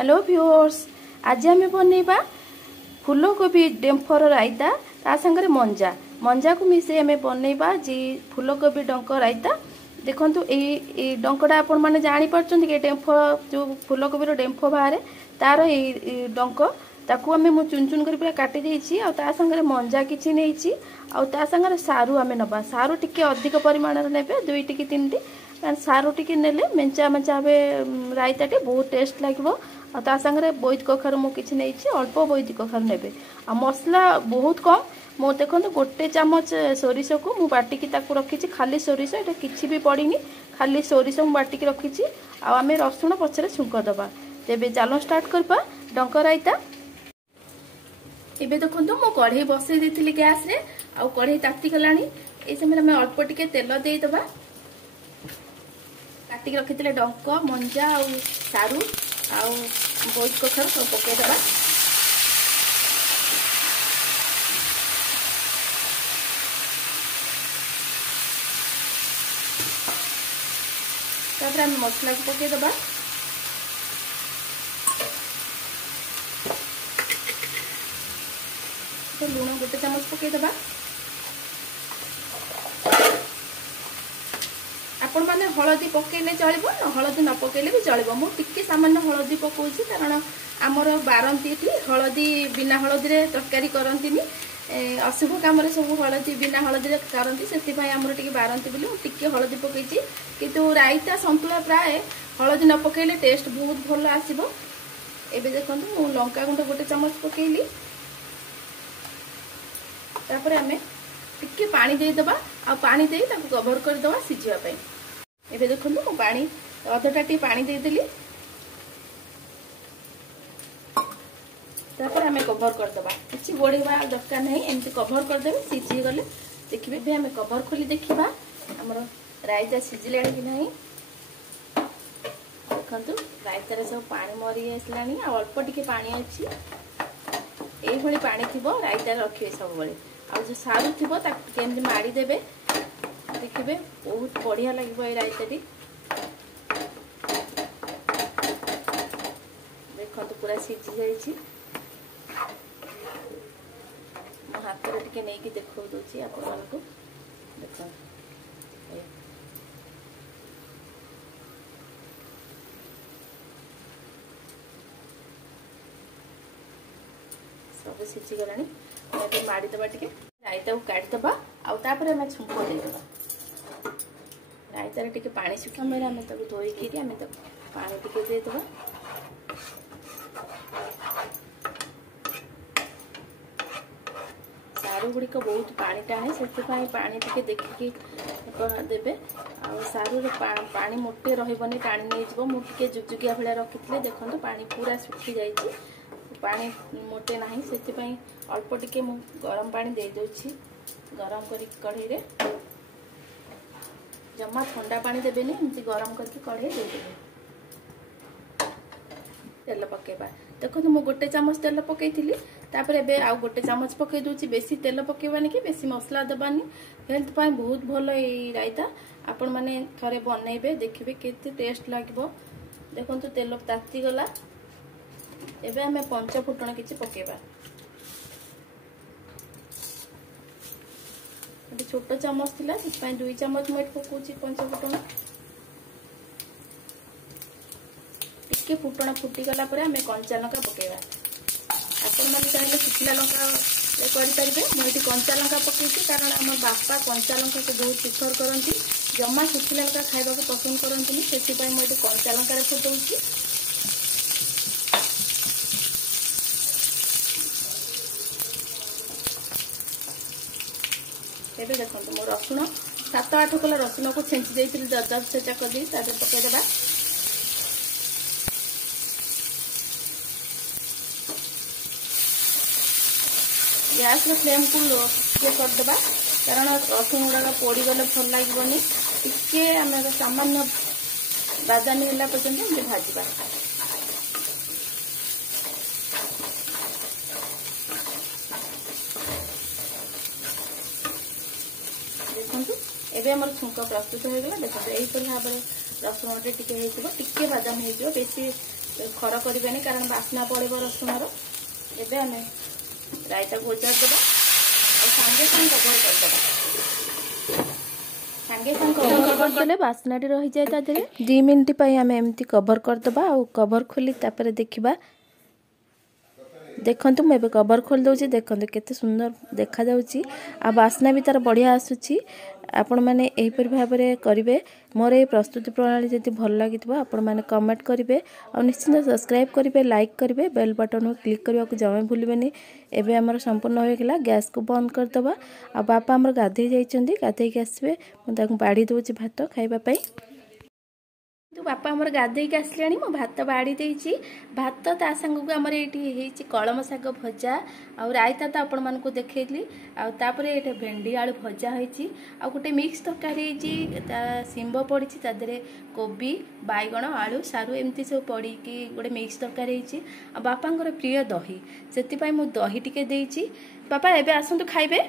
Hello viewers, आज आम बनइबा फूलकोबी डेम्फर रायता ता संगे मंजा मंजा को मिसे आम बनइबा जी फूलकोबी डंक रायता। देखंतु ए डंकटा आपण माने जानि परछन कि डेम्फ जो फूलकोबी डेम्फ बाहर तार ए डंक ताकू आम मु चुन चुन कर पूरा काटी देछि आ ता संगे मंजा किछि नेछि आ ता संगे सारू आम नबा। सारू टिके अधिक परिमाण रे नेबे 2 टी 3 टी सारू टिके नेले मेंचा मेंचा हे रायताटी बहुत टेस्ट लागिवो। आ ता संगे बोईत कखारु मु किछि नेछि अल्प बोईत कखारु नेबे आ मसला बहुत कम। मो देखो गोटे चामच सोरिष को मु बाटिकी ताकू रखी खाली सोरिष एटा किछि भी पड़ीनी खाली सोरिष मु बाटिकी रखी आ आमे रसुण पछरे छुंक दबा। तेबे चालो स्टार्ट करबा डंक रायता। एबे देखंतु मु कढ़ई बसई देथिली गैस रे आ कढ़ई ताती गलानी। ए समय में अल्प टिके तेल दे दबा। काटिक रखिथिले डंक मंजा आ सारू आ बोईत कखारु सब पके दबा। तापर हम मसला को पके दबा। तो लूण गोटे चामच पके दबा। आपण माने हळदी पकेले चलिबो न हळदी न पकेले भी चलिबो। मु टिके सामान्य हळदी पकोउची कारण हमर बारंती थी हळदी बिना हळदी रे तरकारी करंतीनी अशुभ काम रे सब हळदी बिना हळदी रे करंती सेति भाई हमर टिके बारंती बोली टिके हळदी पकेची। किंतु रायता संतुला प्राय हळदी न पकेले टेस्ट बहुत भलो आसीबो। एबे देखंतु मु लंका गुंड गोटे चामच पकेली। तापर हमें टिके पानी दे दबा आ पानी दे ताको कवर कर दबा सिझिया पई। एबे देखंतु मु पानी अधटा टी पानी दे देली। तापर हमें कवर कर दबा किछि गोड़ीबा दरकार नहीं एमती कवर कर देबे सिझी गले देखिबे। बे हमें कवर खोली देखिबा हमर रायता सिझिलाणी कि नहीं। देखंतु रायता रे सब पानी मरी आसलाणी आ अल्प टिके पानी अछि। एई भली पानी थिबो रायता रखिबे सब बळे आ जो सारू थिबो ताक केमति मारी देबे देखिबे बहुत बढ़िया लागिबो ए रायताटी। देखंतु पूरा सिझी जाईछि। मो हाथ रे टिके नै कि देखौ दोछि आपण मानको देखो सब सिझी गलानी। ये मारी दबा टिके रायता को काट दबा आ तापर हम छुंक दे दबा। रायता रे टिके पानी सुखा मेरा हम तको धोई के हम तक पानी टिके दे दबा। सारू गुड़ी को बहुत पानी टाणे से पानी टिके देखिकी देबे आ सारू रे पानी मोटे रहबनी टाणी नै जबो। मु टिके जुगजुगिया भले रखितले देखंतु पानी पूरा सुखी जाईछि पानी मोटे नाही सेति पई अल्प टिके मु गरम पानी दे दोछि। गरम करी कढ़ई रे जम्मा ठंडा पानी देबेनी एमती गरम करके कढ़ई दे देबे। तेल पकेबा देखो मु गोटे चामच तेल पकेइथिली तापर एबे आ गोटे चामच पके दोछि। बेसी तेल पकेबानी कि बेसी मसला दबानी हेल्थ पई बहुत भलो ए रायता। आपण माने थरे बनइबे देखिबे केते टेस्ट लागिबो। देखंतु तेल ताती गला। एबे हमें पंच फुटण किछि पकेबा। एबे छोटो चामच थिला सेपई 2 चामच मेट पकोछि पंच फुटण। टिके फुटण फुटी गला परे हमें कंचा लंका पकेबा। आपण माने चाहिले सुखिला लंका ए करि परिबे। मु एठी कंचा लंका पकेछि कारण हमर बापा कंचा लंका को बहुत प्रिफर करंती। जम्मा सुखिला लंका खाइबा को पसंद करंती सेति पई मु एठी कंचा लंका रे फुटौछि। एबे देखंतु मो रसुण 7-8 कला रसुण को छेंची देइतिल दरदर छेचा कर दी ताजे पके देबा। गैस रे फ्लेम को लो के कर देबा कारण रसुण गुडा पोड़ी गले भल लागबोनी। टिके हम सामान्य बादामी होला पर्यंत हम भाजीबा। देखंतु एबे हमर छुंक प्रस्तुत हो गला। देखो एई पर भाबरे रसुण टे टिके हेतिबो टिके बादाम हेतिबो बेसी खर करें कारण बास्ना पड़े रसुणर। एबे आम रायता भोजा देवा सांगे सांगे कवर करदेवा सांगे सांगे कवर करदेले बास्नाटी रही जाए ता देहरे 2 मिनिट आम एमती कवर करदेवा आ कवर खोली तापर देखिबा। देखंतु मैं कवर खोल दउची देखंतु केते सुंदर देखा जाउची आ बास्ना भी तार बढ़िया आसुची। आपण माने एही पर भाबरे करिवे। मोर ए प्रस्तुति प्रणाली जति भल लागितबा आपण माने कमेंट करिवे और निश्चित सब्सक्राइब करिवे लाइक करिवे बेल बटन को क्लिक करबा को जमे भूलिबेनी। एबे हमर संपूर्ण हो गेला गैस को बंद कर दबा। आ बापा हमर गाधे जाइचंदी गाधे के आसबे म ताकू बाड़ी दउची भात खाइबा पई। तो बापा हमर गाधे के आसलेनी मो भात बाड़ी देइची। भात ता संग को हमर एठी हेची कळम साग भजा आ रायता तो आपण मन को देखैली आ तापरे एठे भेंडी आलू भजा हेची आ गोटे मिक्स तरकारी हेची ता सिंबो पड़ीची ता देरे कोबी बाइगण आलू सारू एमती सब पड़ी कि गोटे मिक्स तरकारी हेची आ बापांकर प्रिय दही सेति पई मो दही टिके देइची। बापा एबे आसंतु खाइबे।